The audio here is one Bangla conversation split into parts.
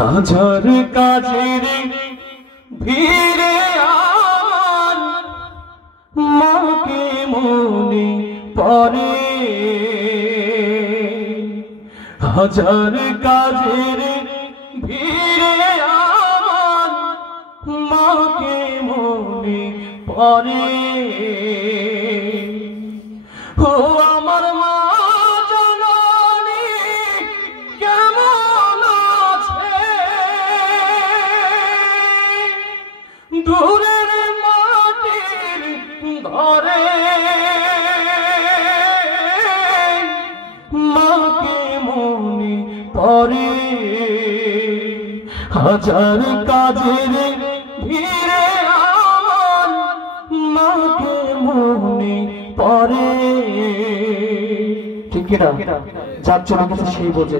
হাজার কাজের ভিড়ে আর মাকে মনে পড়ে, হাজার কাজের ভিড়ে আর মাকে মনে পড়ে। ও আমার মা জননী কেমন আছে, দূরের মাটির ঘরে মাকে মনে পড়ে। হাজার কাজের ভিড়ে আমার মাকে মনে পড়ে। ঠিক কিনা? যার চলে গেছে সেই বোঝে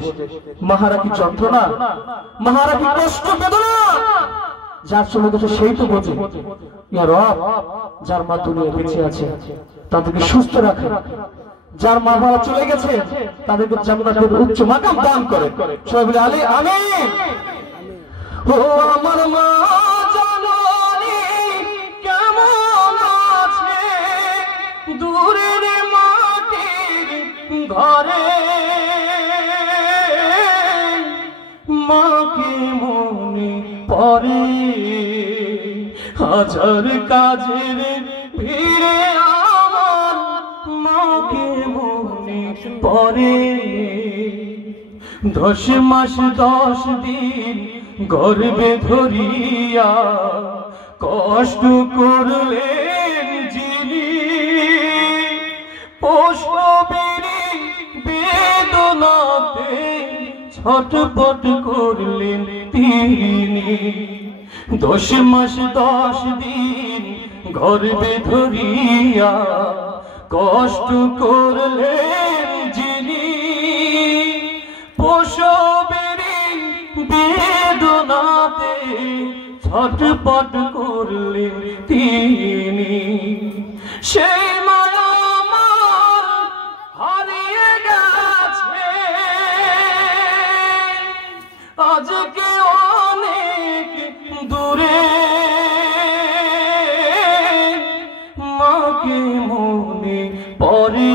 মাহারা কি যন্ত্রণা, মাহারা কি কষ্ট বেদনা, যার চলে গেছে সেই তো বোঝে। ইয়া রব, যার মা দুনিয়া বেঁচে আছে তাদেরকে সুস্থ রাখে, যার মা বাবা চলে গেছে তাদেরকে জান্নাতের উচ্চ মাকাম দান করে। সবাই বলে আলে আমিন। ও আমার মা জননী কেমন আছে, দূরের মাটির ঘরে মাকে মনে পড়ে। হাজার কাজের ভিড়ে আমার মাকে মনে পড়ে। 10 মাস 10 দিন গর্ভে ধরিয়া কষ্ট করলেন যিনি, প্রসবেরই বেদনাতে ছটফট করলেন তিনি। 10 মাস 10 দিন গর্ভে ধরিয়া কষ্ট করলেন যিনি, প্রসবেরই বেদনাতে ছটফট করলেন তিনি। সেই মায়া আমার হারিয়ে গেছে, আজকে অনেক দূরে মাকে মনে পড়ে।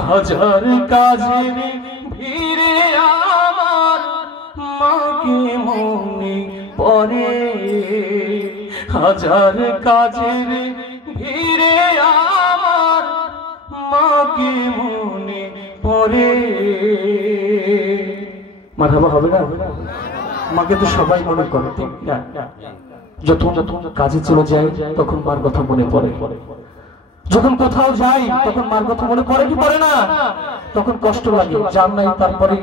হাজার কাজের ভিড়ে আমার মাকে মনে পড়ে। হাজার কাজের ভিড়ে আমার মাকে মনে পড়ে। মারহাবা হবে না? মাকে তো সবাই মনে করে, ঠিক না? যখন কাজে চলে যায় তখন মার কথা মনে পড়ে, যখন কোথাও যাই তখন মার কথা মনে পড়ে কি পড়ে না? তখন কষ্ট লাগে, জান নাই তারপরে